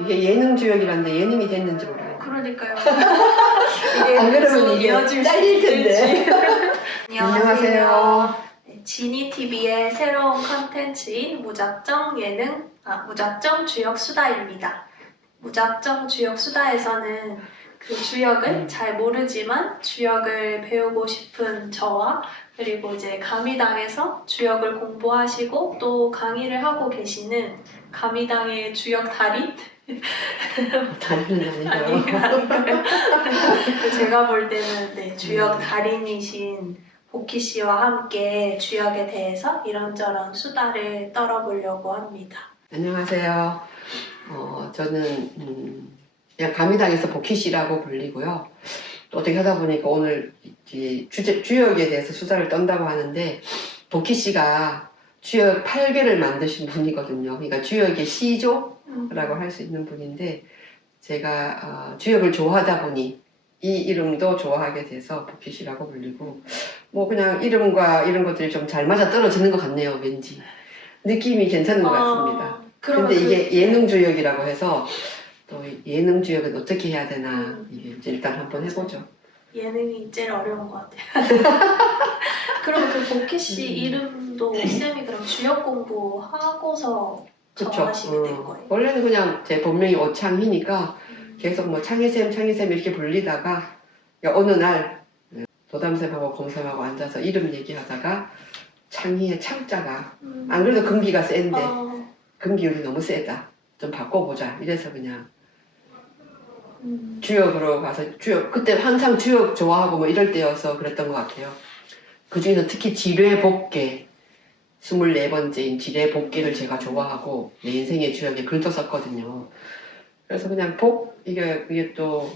이게 예능 주역이란데 예능이 됐는지 모르겠어요. 그러니까요. 안 그러면 이게 이어질 잘릴 수 텐데. 있을지. 안녕하세요. 네, 지니TV의 새로운 컨텐츠인 무작정 주역 수다입니다. 무작정 주역 수다에서는 그 주역을 잘 모르지만 주역을 배우고 싶은 저와 그리고 이제 가미당에서 주역을 공부하시고 또 강의를 하고 계시는 가미당의 주역 달인? 달인은 아니고요. 아니요. 제가 볼 때는 네, 주역 달인이신 보키 씨와 함께 주역에 대해서 이런저런 수다를 떨어보려고 합니다. 안녕하세요. 저는 그냥 가미당에서 보키 씨라고 불리고요. 또 어떻게 하다 보니까 오늘 주역에 대해서 수다를 떤다고 하는데 보키 씨가 주역 8개를 만드신 분이거든요. 그러니까 주역의 시조라고 할 수 있는 분인데 제가 주역을 좋아하다 보니 이 이름도 좋아하게 돼서 보키 씨라고 불리고 뭐 그냥 이름과 이런 것들이 좀 잘 맞아 떨어지는 것 같네요. 왠지 느낌이 괜찮은 것 같습니다. 근데 이게 예능 주역이라고 해서 또 예능 주역은 어떻게 해야 되나 이게 이제 일단 한번 해보죠. 예능이 제일 어려운 것 같아요. 그럼 그 보키 씨 이름도 쌤이 그럼 주역 공부하고서 정하시게 된 거예요? 원래는 그냥 제 본명이 오창희니까 계속 뭐 창희쌤 이렇게 불리다가 어느 날 도담쌤하고 공쌤하고 앉아서 이름 얘기하다가 창희의 창자가 안 그래도 금기가 센데 금기율이 너무 세다. 좀 바꿔보자. 이래서 그냥 주역으로 가서 그때 항상 주역 좋아하고 뭐 이럴 때여서 그랬던 것 같아요. 그 중에서 특히 지뢰복개 24번째인 지뢰복개를 제가 좋아하고 내 인생의 주역에 글도 썼거든요. 그래서 그냥 이게 또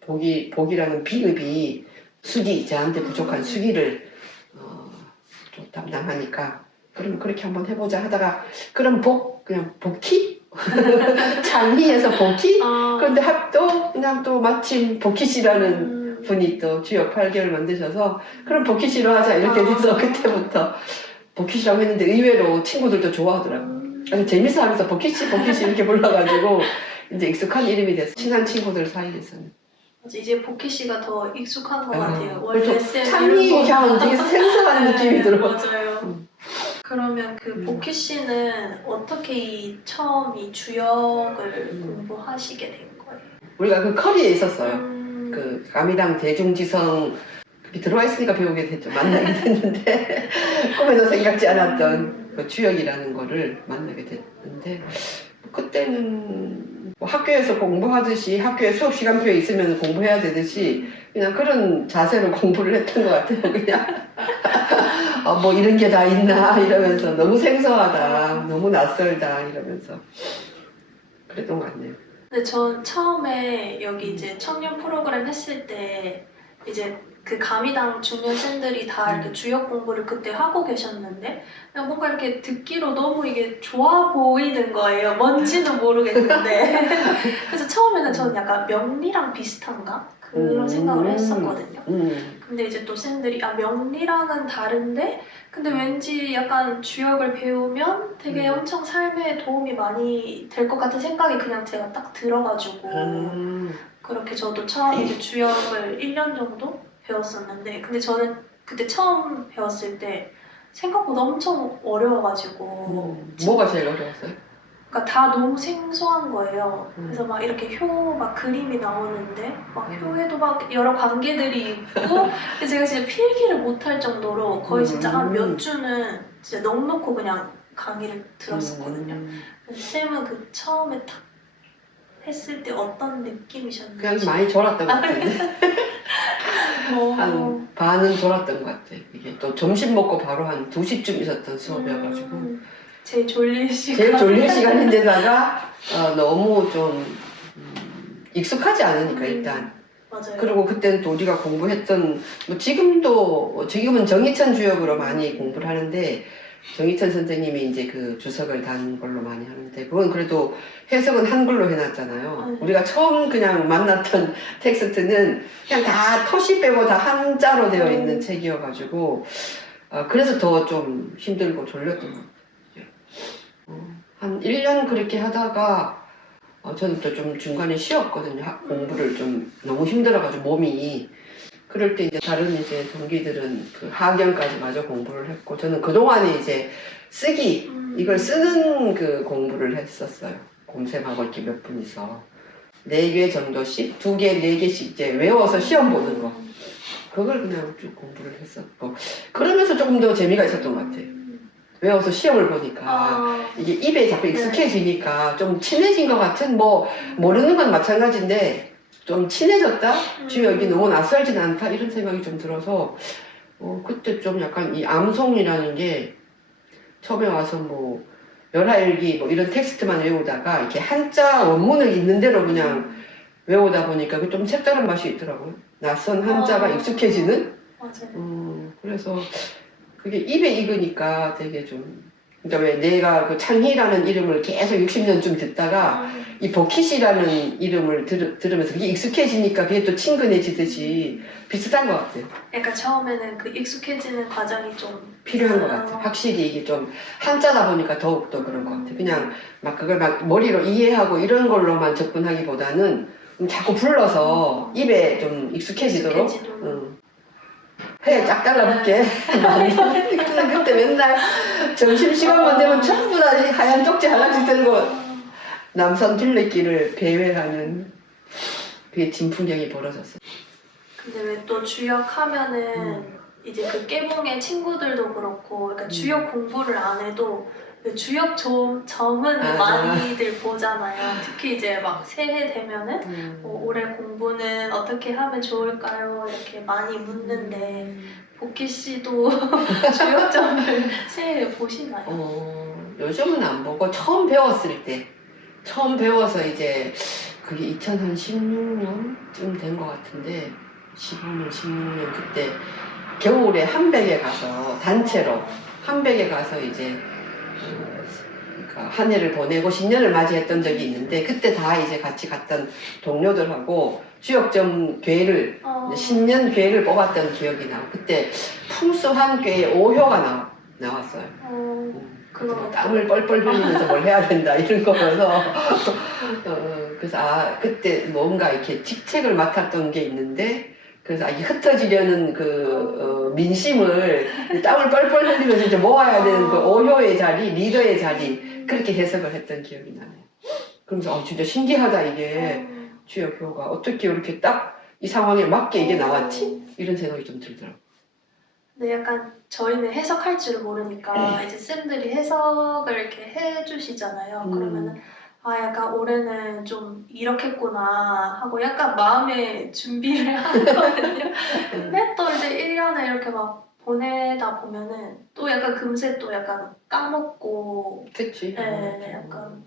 복이라는 비읍이 수기, 저한테 부족한 수기를 좀 담당하니까 그럼 그렇게 한번 해보자 하다가 그럼 그냥 복희? 장희에서 복희? 그런데 그냥 또 마침 복희 씨라는 분이 또 주역 8개를 만드셔서 그럼 복희 씨로 하자 이렇게 돼서 그때부터 복희 씨라고 했는데 의외로 친구들도 좋아하더라고요. 아주 재밌어 하면서 복희 씨 이렇게 불러가지고 이제 익숙한 이름이 돼서 친한 친구들 사이에서는. 맞아, 이제 보키 씨가 더 익숙한 것 같아요. 원래 그렇죠. 쌤 창희 그냥 되게 생소한 느낌이 들어요. 맞아요. 그러면 그 보키 씨는 어떻게 처음 이 주역을 공부하시게 된 거예요? 우리가 그 커리에 있었어요. 그 가미당 대중지성 들어와 있으니까 배우게 됐죠. 만나게 됐는데 꿈에도 생각지 않았던 그 주역이라는 거를 만나게 됐는데 그때는 뭐 학교에서 공부하듯이 학교에 수업 시간표에 있으면 공부해야 되듯이 그냥 그런 자세로 공부를 했던 것 같아요. 그냥 뭐 이런 게 다 있나 이러면서 너무 생소하다, 너무 낯설다 이러면서 그랬던 것 같네요. 근데 전 처음에 여기 이제 청년 프로그램 했을 때 이제 그 가미당 중년생들이 다 이렇게 주역 공부를 그때 하고 계셨는데 그냥 뭔가 이렇게 듣기로 너무 이게 좋아 보이는 거예요. 뭔지는 모르겠는데 그래서 처음에는 저는 약간 명리랑 비슷한가? 그런 생각을 했었거든요. 근데 이제 또 쌤들이 명리랑은 다른데 근데 왠지 약간 주역을 배우면 되게 엄청 삶에 도움이 많이 될 것 같은 생각이 그냥 제가 딱 들어가지고 그렇게 저도 처음 이제 주역을 1년 정도 배웠었는데 근데 저는 그때 처음 배웠을 때 생각보다 엄청 어려워가지고 뭐가 제일 어려웠어요? 그러니까 다 너무 생소한 거예요. 그래서 막 이렇게 막 그림이 나오는데 막 효에도 막 여러 관계들이 있고 근데 제가 진짜 필기를 못할 정도로 거의 진짜 한 몇 주는 진짜 넋 놓고 그냥 강의를 들었었거든요. 근데 쌤은 그 처음에 딱 했을 때 어떤 느낌이셨나요? 그냥 많이 졸았던 것 같은데 한 반은 졸았던 것 같아. 이게 또 점심 먹고 바로 한 2시쯤 있었던 수업이어가지고 제일 졸릴 시간인데다가 너무 좀 익숙하지 않으니까 일단 맞아요. 그리고 그때는 또 우리가 공부했던 뭐 지금은 정희천 주역으로 많이 공부를 하는데 정희천 선생님이 이제 그 주석을 단 걸로 많이 하는데 그건 그래도 해석은 한글로 해놨잖아요. 우리가 처음 그냥 만났던 텍스트는 그냥 다 토시 빼고 다 한자로 되어 있는 책이어가지고 그래서 더 좀 힘들고 졸렸던 것 같아요. 한 1년 그렇게 하다가 저는 또 좀 중간에 쉬었거든요. 공부를 좀 너무 힘들어가지고 몸이. 그럴 때 이제 다른 이제 동기들은 그 하학연까지 마저 공부를 했고 저는 그동안에 이제 쓰기 이걸 쓰는 그 공부를 했었어요. 곰쌤하고 이렇게 몇 분이서 4개 정도씩 2개, 4개씩 이제 외워서 시험 보는 거 그걸 그냥 쭉 공부를 했었고 그러면서 조금 더 재미가 있었던 것 같아요. 외워서 시험을 보니까 이게 입에 자꾸 익숙해지니까 좀 친해진 것 같은 뭐 모르는 건 마찬가지인데 좀 친해졌다? 주역이 너무 낯설진 않다? 이런 생각이 좀 들어서 그때 좀 약간 이 암송이라는 게 처음에 와서 뭐 열하일기 뭐 이런 텍스트만 외우다가 이렇게 한자 원문을 있는 대로 그냥 외우다 보니까 그 좀 색다른 맛이 있더라고요. 낯선 한자가 익숙해지는? 맞아요. 그래서 그게 입에 익으니까 되게 좀 그러니까 왜 내가 그 창희라는 이름을 계속 60년쯤 듣다가 이 버킷이라는 이름을 들으면서 그게 익숙해지니까 그게 또 친근해지듯이 비슷한 것 같아요. 약간 처음에는 그 익숙해지는 과정이 좀 필요한 것 같아요. 확실히 이게 좀 한자다 보니까 더욱더 그런 것 같아요. 그냥 막 그걸 막 머리로 이해하고 이런 걸로만 접근하기보다는 자꾸 불러서 입에 좀 익숙해지도록 회 쫙 잘라볼게. 그때 맨날 점심시간만 되면 전부 다 이 하얀 쪽지 하나씩 들고 남산 둘레길을 배회하는 그게 진풍경이 벌어졌어. 근데 왜 또 주역하면은 이제 그 깨봉의 친구들도 그렇고 그러니까 주역 공부를 안 해도 그 주역 점은 많이들 보잖아요. 특히 이제 막 새해 되면은 올해 공부는 어떻게 하면 좋을까요? 이렇게 많이 묻는데 보키 씨도 주역점을 새해에 보시나요? 요즘은 안 보고 처음 배웠을 때 처음 배워서 이제 그게 2016년쯤 된 것 같은데 15년, 16년 그때 겨울에 한백에 가서 단체로 한백에 가서 이제 그러니까 한 해를 보내고 신년을 맞이했던 적이 있는데 그때 다 이제 같이 갔던 동료들하고 주역점 궤를 신년 궤를 뽑았던 기억이 나고 그때 풍수한 궤에 오효가 나왔어요. 그래서 땀을 뻘뻘 흘리면서 뭘 해야 된다 이런 거여서 그래서 그때 뭔가 이렇게 직책을 맡았던 게 있는데 그래서 이게 흩어지려는 그 민심을 땀을 뻘뻘 흘리면서 이제 모아야 되는 그 오효의 자리, 리더의 자리 그렇게 해석을 했던 기억이 나네요. 그러면서 진짜 신기하다 이게 주역효가 어떻게 이렇게 딱 이 상황에 맞게 이게 나왔지? 이런 생각이 좀 들더라고요. 근데 약간 저희는 해석할 줄 모르니까 이제 쌤들이 해석을 이렇게 해주시잖아요. 그러면은 약간 올해는 좀 이렇겠구나 하고 약간 마음의 준비를 하거든요. 근데 또 이제 1년을 이렇게 막 보내다 보면은 또 약간 금세 또 약간 까먹고 그치. 네, 약간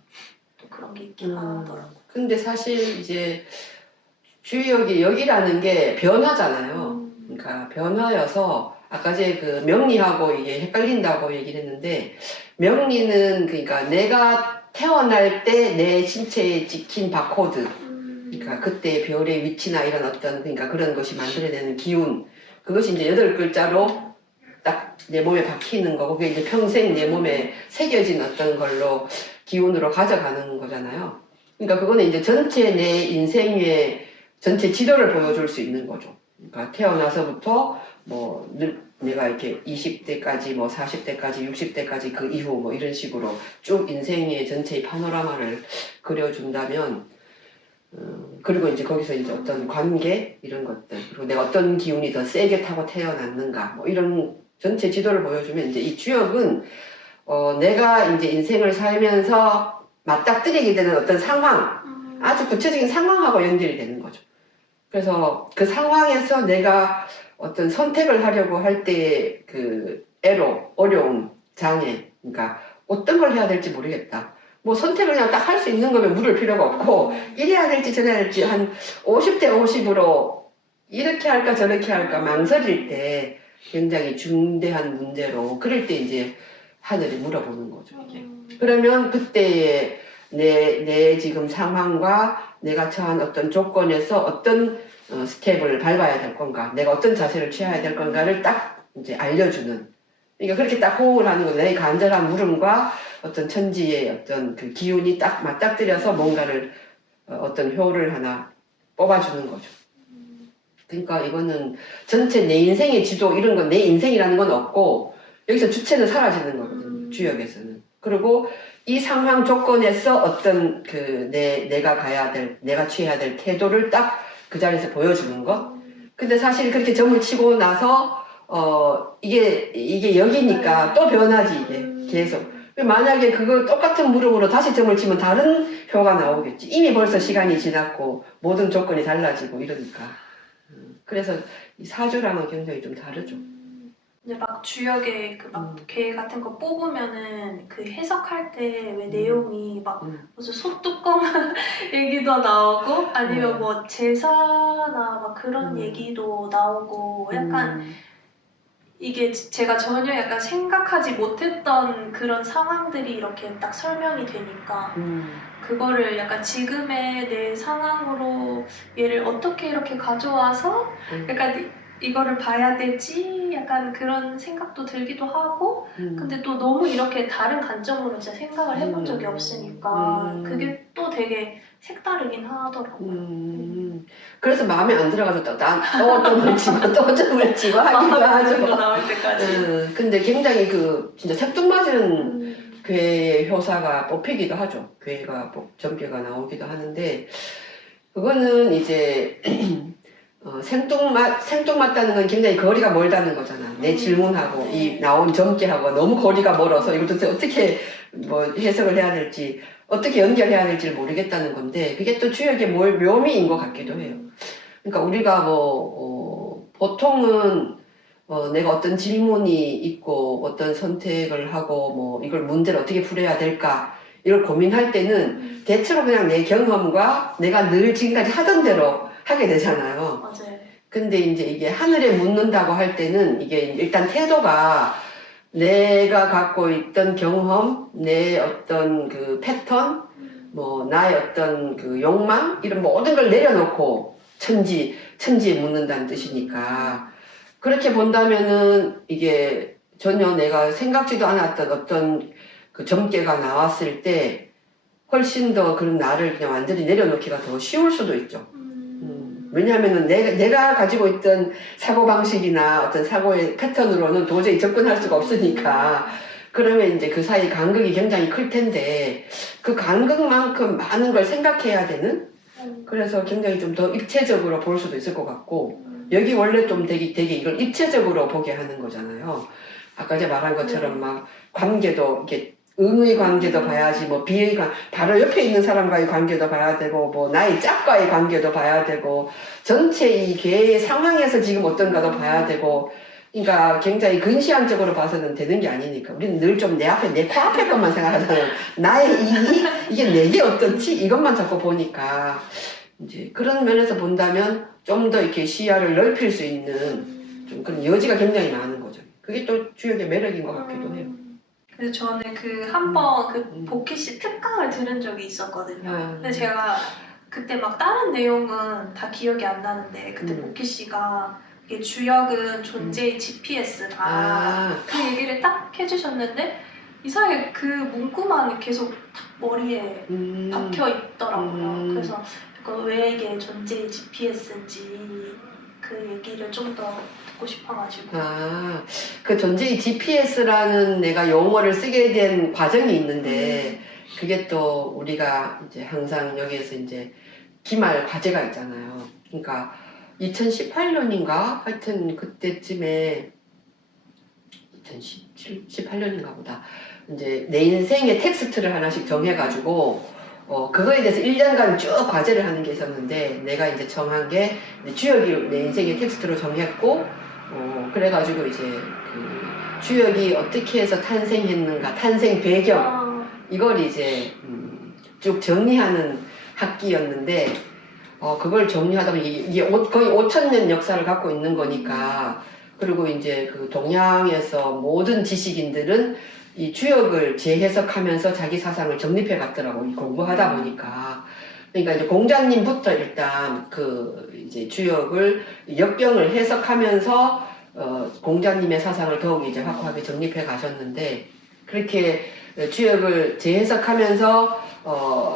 또 그런 게 있긴 하더라고요. 근데 사실 이제 주역이 역이라는 게 변화잖아요. 그러니까 변화여서 아까 제 그 명리하고 이게 헷갈린다고 얘기를 했는데 명리는 그러니까 내가 태어날 때 내 신체에 찍힌 바코드 그러니까 그때 별의 위치나 이런 어떤 그러니까 그런 것이 만들어내는 기운 그것이 이제 8글자로 딱 내 몸에 박히는 거고 그게 이제 평생 내 몸에 새겨진 어떤 걸로 기운으로 가져가는 거잖아요. 그러니까 그거는 이제 전체 내 인생의 전체 지도를 보여줄 수 있는 거죠. 그러니까 태어나서부터 뭐 내가 이렇게 20대까지 뭐 40대까지 60대까지 그 이후 뭐 이런 식으로 쭉 인생의 전체의 파노라마를 그려준다면 그리고 이제 거기서 이제 어떤 관계 이런 것들 그리고 내가 어떤 기운이 더 세게 타고 태어났는가 뭐 이런 전체 지도를 보여주면 이제 이 주역은 내가 이제 인생을 살면서 맞닥뜨리게 되는 어떤 상황 아주 구체적인 상황하고 연결이 되는 거죠. 그래서 그 상황에서 내가 어떤 선택을 하려고 할 때 그 애로, 어려움, 장애, 그러니까 어떤 걸 해야 될지 모르겠다. 뭐 선택을 그냥 딱 할 수 있는 거면 물을 필요가 없고 이래야 될지 저래야 될지 한 50대 50으로 이렇게 할까 저렇게 할까 망설일 때 굉장히 중대한 문제로 그럴 때 이제 하늘이 물어보는 거죠. 이게. 그러면 그때의 내 지금 상황과 내가 처한 어떤 조건에서 어떤 스텝을 밟아야 될 건가, 내가 어떤 자세를 취해야 될 건가를 딱 이제 알려주는 그러니까 그렇게 딱 호응을 하는 거죠. 내 간절한 물음과 어떤 천지의 어떤 그 기운이 딱 맞닥뜨려서 뭔가를 어떤 효를 하나 뽑아주는 거죠. 그러니까 이거는 전체 내 인생의 지도 이런 건 내 인생이라는 건 없고 여기서 주체는 사라지는 거거든요. 주역에서는. 그리고 이 상황 조건에서 어떤 그 내가 가야 될, 내가 취해야 될 태도를 딱 그 자리에서 보여주는 것. 근데 사실 그렇게 점을 치고 나서 이게 여기니까 또 변하지 이게 계속. 만약에 그거 똑같은 물음으로 다시 점을 치면 다른 효가 나오겠지. 이미 벌써 시간이 지났고 모든 조건이 달라지고 이러니까. 그래서 이 사주랑은 굉장히 좀 다르죠. 이제 막 주역에 그 막 괴 같은 거 뽑으면은 그 해석할 때 왜 내용이 막 무슨 소뚜껑 얘기도 나오고 아니면 뭐 제사나 막 그런 얘기도 나오고 약간 이게 제가 전혀 약간 생각하지 못했던 그런 상황들이 이렇게 딱 설명이 되니까 그거를 약간 지금의 내 상황으로 얘를 어떻게 이렇게 가져와서 약간 이거를 봐야 되지? 약간 그런 생각도 들기도 하고 근데 또 너무 이렇게 다른 관점으로 진짜 생각을 해본 적이 없으니까 그게 또 되게 색다르긴 하더라고요. 그래서 마음에 안 들어가서 또 점을 치고 또 점을 치고 하기도 하죠. 나올 때까지. 근데 굉장히 그 진짜 색뚱맞은 괴의 효사가 뽑히기도 하죠. 괴가 점괘가 나오기도 하는데 그거는 이제 생뚱맞다는 건 굉장히 거리가 멀다는 거잖아. 내 질문하고 이 나온 점괘하고 너무 거리가 멀어서 이걸 도대체 어떻게 뭐 해석을 해야 될지 어떻게 연결해야 될지 모르겠다는 건데 그게 또 주역의 묘미인 것 같기도 해요. 그러니까 우리가 보통은 내가 어떤 질문이 있고 어떤 선택을 하고 뭐 이걸 문제를 어떻게 풀어야 될까 이걸 고민할 때는 대체로 그냥 내 경험과 내가 늘 지금까지 하던 대로 하게 되잖아요. 맞아요. 근데 이제 이게 하늘에 묻는다고 할 때는 이게 일단 태도가 내가 갖고 있던 경험, 내 어떤 그 패턴, 뭐 나의 어떤 그 욕망 이런 모든 걸 내려놓고 천지에 묻는다는 뜻이니까 그렇게 본다면은 이게 전혀 내가 생각지도 않았던 어떤 그 점괘가 나왔을 때 훨씬 더 그런 나를 그냥 완전히 내려놓기가 더 쉬울 수도 있죠. 왜냐하면은 내가 가지고 있던 사고방식이나 어떤 사고의 패턴으로는 도저히 접근할 수가 없으니까 그러면 이제 그 사이 간극이 굉장히 클 텐데 그 간극만큼 많은 걸 생각해야 되는 그래서 굉장히 좀 더 입체적으로 볼 수도 있을 것 같고 여기 원래 좀 되게 이걸 입체적으로 보게 하는 거잖아요. 아까 제가 말한 것처럼 막 관계도 이렇게 응의 관계도 봐야지 뭐 비의 바로 옆에 있는 사람과의 관계도 봐야 되고 뭐 나의 짝과의 관계도 봐야 되고 전체 이 괴의 상황에서 지금 어떤가도 봐야 되고 그러니까 굉장히 근시안적으로 봐서는 되는 게 아니니까 우리는 늘 좀 내 앞에 내 코앞에 것만 생각하잖아요. 나의 이게 내게 어떻지 이것만 자꾸 보니까 이제 그런 면에서 본다면 좀 더 이렇게 시야를 넓힐 수 있는 좀 그런 여지가 굉장히 많은 거죠. 그게 또 주역의 매력인 것 같기도 해요. 그래서 저는 그 한번 그 복희 씨 특강을 들은 적이 있었거든요. 근데 제가 그때 막 다른 내용은 다 기억이 안 나는데 그때 복희 씨가 이게 주역은 존재의 GPS다 그 얘기를 딱 해주셨는데 이상하게 그 문구만 계속 딱 머리에 박혀 있더라고요. 그래서 왜 이게 존재의 GPS인지 그 얘기를 좀 더 듣고 싶어가지고. 그 존재의 GPS라는 내가 용어를 쓰게 된 과정이 있는데 그게 또 우리가 이제 항상 여기에서 이제 기말 과제가 있잖아요. 그러니까 2018년인가 하여튼 그때쯤에 2018년인가 보다 이제 내 인생의 텍스트를 하나씩 정해가지고 그거에 대해서 1년간 쭉 과제를 하는 게 있었는데 내가 이제 정한 게 주역이 내 인생의 텍스트로 정했고 그래가지고 이제 그 주역이 어떻게 해서 탄생했는가 탄생 배경 이걸 이제 쭉 정리하는 학기였는데 그걸 정리하다 보니 이게 거의 5,000년 역사를 갖고 있는 거니까 그리고 이제 그 동양에서 모든 지식인들은 이 주역을 재해석하면서 자기 사상을 정립해 갔더라고 공부하다 보니까 그러니까 이제 공자님부터 일단 그 이제 주역을 역병을 해석하면서 공자님의 사상을 더욱 이제 확고하게 정립해 가셨는데 그렇게 주역을 재해석하면서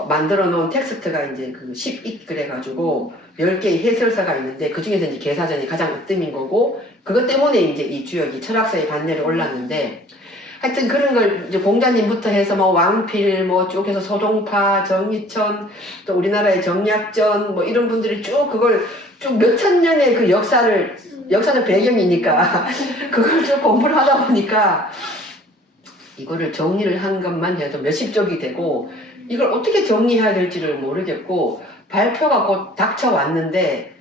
만들어 놓은 텍스트가 이제 그 10잇 그래가지고 10개의 해설사가 있는데 그 중에서 이제 계사전이 가장 으뜸인 거고 그것 때문에 이제 이 주역이 철학사의 반열에 올랐는데 하여튼 그런 걸 이제 공자님부터 해서 뭐 왕필 뭐 쭉 해서 소동파, 정의천 또 우리나라의 정약전 뭐 이런 분들이 쭉 그걸 쭉 몇천 년의 그 역사적 배경이니까 그걸 쭉 공부를 하다 보니까 이거를 정리를 한 것만 해도 몇십 쪽이 되고 이걸 어떻게 정리해야 될지를 모르겠고 발표가 곧 닥쳐왔는데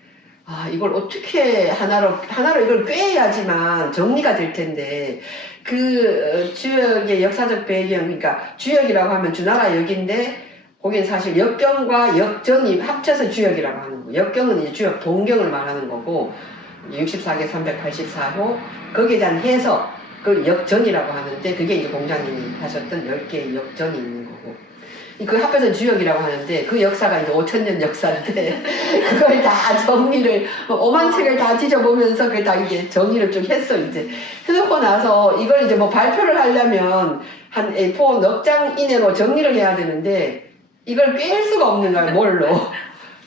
이걸 어떻게 하나로 이걸 꿰야지만 정리가 될 텐데 그 주역의 역사적 배경 그러니까 주역이라고 하면 주나라 역인데 거긴 사실 역경과 역전이 합쳐서 주역이라고 하는 거고 역경은 이제 주역 동경을 말하는 거고 64개 384호 거기에 대한 해석 그걸 역전이라고 하는데 그게 이제 공자님이 하셨던 10개의 역전이 있는 거고 그 합해서 주역이라고 하는데 그 역사가 이제 5,000년 역사인데 그걸 다 정리를 5만 책을 다 뒤져보면서 그걸 다 이제 정리를 좀 했어 이제 해놓고 나서 이걸 이제 뭐 발표를 하려면 한 A4 넉 장 이내로 정리를 해야 되는데 이걸 꿰일 수가 없는 거야 뭘로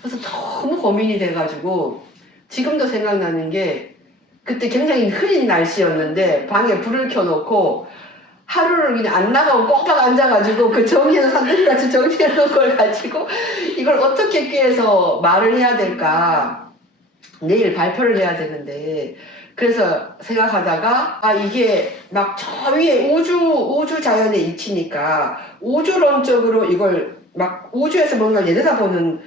그래서 너무 고민이 돼가지고 지금도 생각나는 게 그때 굉장히 흐린 날씨였는데 방에 불을 켜놓고 하루를 그냥 안 나가고 꼬박 앉아가지고 그 정리해서 산들이같이 정리해놓은 걸 가지고 이걸 어떻게 꿰서 말을 해야 될까 내일 발표를 해야 되는데 그래서 생각하다가 이게 막 저 위에 우주 자연의 이치니까 우주론적으로 이걸 막 우주에서 뭔가 내려다보는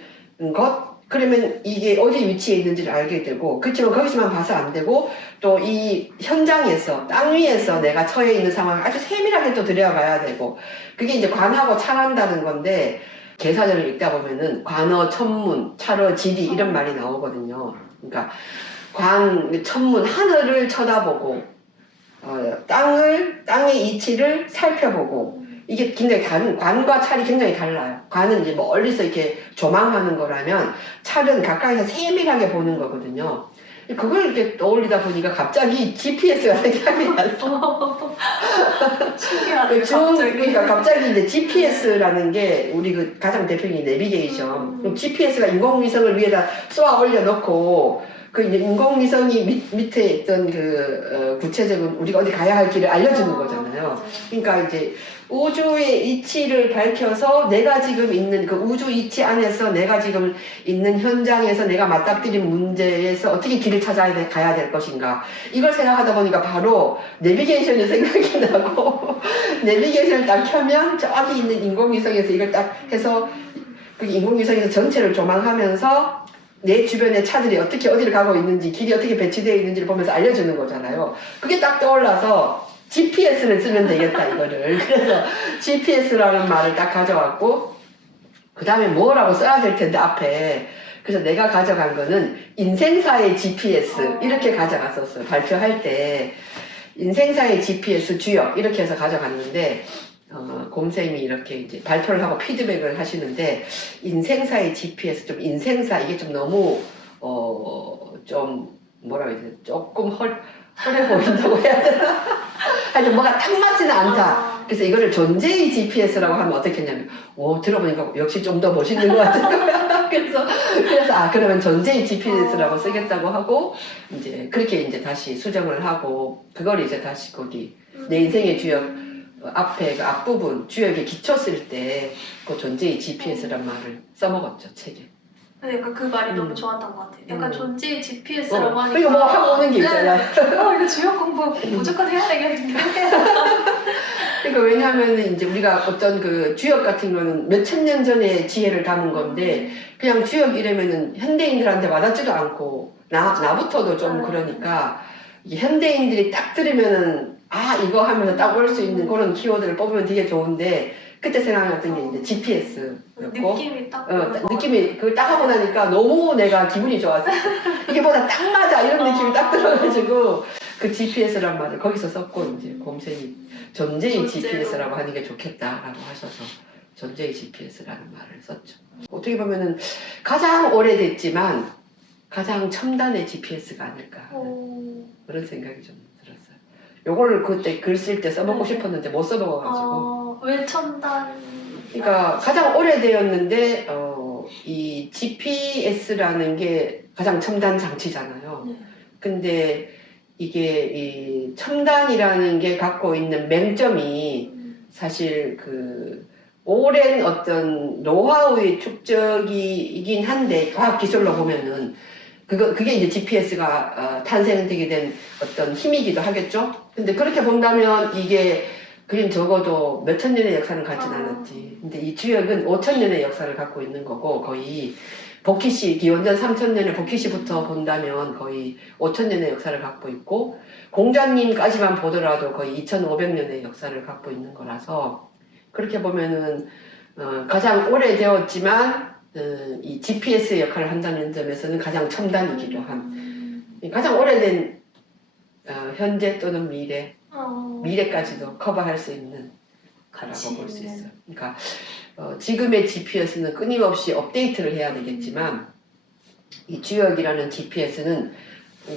것 그러면 이게 어디 위치에 있는지를 알게 되고 그렇지만 거기서만 봐서 안 되고 또 이 현장에서 땅 위에서 내가 처해 있는 상황을 아주 세밀하게 또 들여봐야 되고 그게 이제 관하고 차란다는 건데 계사전을 읽다 보면은 관어, 천문, 차러, 지리 이런 말이 나오거든요. 그러니까 천문, 하늘을 쳐다보고 땅의 이치를 살펴보고 이게 굉장히 다른 관과 찰이 굉장히 달라요. 관은 이제 멀리서 이렇게 조망하는 거라면 찰은 가까이서 세밀하게 보는 거거든요. 그걸 이렇게 떠올리다 보니까 갑자기 GPS가 생각이 났어. 신기하네 갑자기. 그러니까 갑자기 이제 GPS라는 게 우리 그 가장 대표적인 내비게이션. GPS가 인공위성을 위에다 쏘아 올려놓고 그 인공위성이 밑에 있던 구체적인 우리가 어디 가야 할 길을 알려주는 거잖아요. 그러니까 이제 우주의 이치를 밝혀서 내가 지금 있는 그 우주 이치 안에서 내가 지금 있는 현장에서 내가 맞닥뜨린 문제에서 어떻게 길을 찾아야 가야 될 것인가 이걸 생각하다 보니까 바로 내비게이션이 생각이 나고 내비게이션을 딱 켜면 저기 있는 인공위성에서 이걸 딱 해서 그 인공위성에서 전체를 조망하면서 내 주변의 차들이 어떻게 어디를 가고 있는지 길이 어떻게 배치되어 있는지를 보면서 알려주는 거잖아요. 그게 딱 떠올라서 GPS를 쓰면 되겠다 이거를. 그래서 GPS라는 말을 딱 가져왔고 그 다음에 뭐라고 써야 될 텐데 앞에 그래서 내가 가져간 거는 인생사의 GPS 이렇게 가져갔었어요. 발표할 때 인생사의 GPS 주역 이렇게 해서 가져갔는데 곰쌤이 이렇게 이제 발표를 하고 피드백을 하시는데 인생사의 GPS 좀 인생사 이게 좀 너무 좀 뭐라 해야 되나 조금 헐해 보인다고 해야 되나 하여튼 뭐가 딱 맞지는 않다. 그래서 이거를 존재의 GPS라고 하면 어떻겠냐면 들어보니까 역시 좀 더 멋있는 것 같은 그래서 그러면 존재의 GPS라고 쓰겠다고 하고 이제 그렇게 이제 다시 수정을 하고 그걸 이제 다시 거기 내 인생의 주역 앞에 그 앞부분 주역의 기초 쓸 때 그 존재의 GPS란 말을 써먹었죠 책에. 근데 약간 그 말이 너무 좋았던 것 같아요. 약간 존재의 GPS라고 하니까 이거 뭐 하고 오는 게 있잖아. 이거 주역 공부 무조건 해야 되겠는데. 그러니까 왜냐하면 이제 우리가 어떤 그 주역 같은 거는 몇천 년 전에 지혜를 담은 건데 그냥 주역 이러면은 현대인들한테 와닿지도 않고 나부터도 좀 그러니까 이 현대인들이 딱 들으면은 이거 하면서 딱 올 수 있는 그런 키워드를 뽑으면 되게 좋은데 그때 생각났던 게 이제 GPS였고 느낌이 딱 느낌이 그걸 딱 하고 나니까 너무 내가 기분이 좋았어. 이게 뭐다 딱 맞아 이런 느낌이 딱 들어가지고 그 GPS란 말을 거기서 썼고 이제 곰쌤이 존재의 GPS라고 하는 게 좋겠다라고 하셔서 존재의 GPS라는 말을 썼죠. 어떻게 보면은 가장 오래됐지만 가장 첨단의 GPS가 아닐까 오. 그런 생각이 좀 들었어요. 요거를 그때 글 쓸 때 써먹고 네. 싶었는데 못 써먹어가지고. 왜 첨단? 그러니까 가장 오래되었는데 이 GPS라는 게 가장 첨단 장치잖아요. 네. 근데 이게 이 첨단이라는 게 갖고 있는 맹점이 사실 그 오랜 어떤 노하우의 축적이긴 한데 과학 기술로 보면은 그게 이제 GPS가 탄생되게 된 어떤 힘이기도 하겠죠. 근데 그렇게 본다면 이게 그림 적어도 몇천 년의 역사는 갖진 않았지. 근데 이 주역은 5천 년의 역사를 갖고 있는 거고 거의 보키시 기원전 3,000년의 보키시부터 본다면 거의 5,000년의 역사를 갖고 있고 공자님까지만 보더라도 거의 2,500년의 역사를 갖고 있는 거라서 그렇게 보면은 가장 오래되었지만 이 GPS의 역할을 한다는 점에서는 가장 첨단이기도 한 가장 오래된 현재 또는 미래까지도 커버할 수 있는 거라고 볼 수 있어요. 그러니까 지금의 GPS는 끊임없이 업데이트를 해야 되겠지만 이 주역이라는 GPS는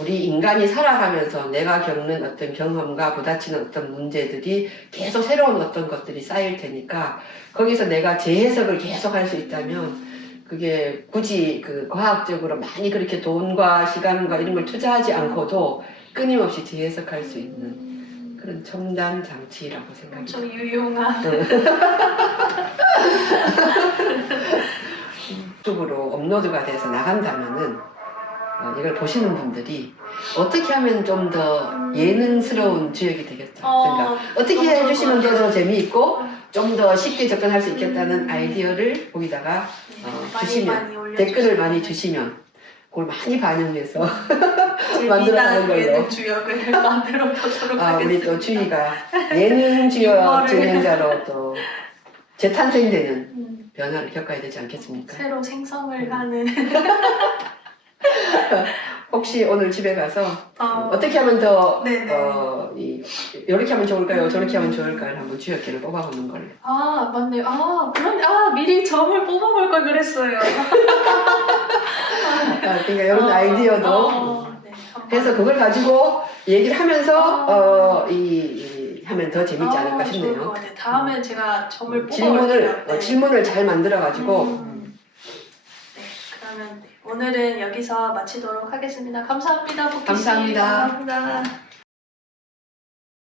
우리 인간이 살아가면서 내가 겪는 어떤 경험과 부딪히는 어떤 문제들이 계속 새로운 어떤 것들이 쌓일 테니까 거기서 내가 재해석을 계속 할 수 있다면 그게 굳이 그 과학적으로 많이 그렇게 돈과 시간과 이런 걸 투자하지 않고도 끊임없이 재해석할 수 있는 그런 첨단 장치라고 생각합니다. 엄청 유용한. 유튜브로 업로드가 돼서 나간다면은 이걸 보시는 분들이 어떻게 하면 좀 더 예능스러운 주역이 되겠다 생각. 어떻게 해주시면 더 재미있고 좀 더 쉽게 접근할 수 있겠다는 아이디어를 거기다가 주시면 댓글을 많이 주시면 그걸 많이 반영해서 만들어가는 걸로. 예능 주역을 만들어 보도록 하겠습니다. 우리 또 주희가 예능 주역 진행자로 또 재탄생되는 변화를 겪어야 되지 않겠습니까? 새로 생성을 하는. 혹시 오늘 집에 가서 어떻게 하면 더 이렇게 하면 좋을까요? 저렇게 하면 좋을까요? 한번 주역기를 뽑아보는 걸로. 맞네. 그런데 미리 점을 뽑아볼 걸 그랬어요. 그러니까 이런 아이디어도 해서 그걸 가지고 얘기를 하면서 하면 더 재밌지 않을까 싶네요. 좋을 것 같아요. 다음에 제가 점을 뽑아볼게요. 질문을 잘 만들어가지고 그러면 오늘은 여기서 마치도록 하겠습니다. 감사합니다, 보키 씨. 감사합니다. 감사합니다.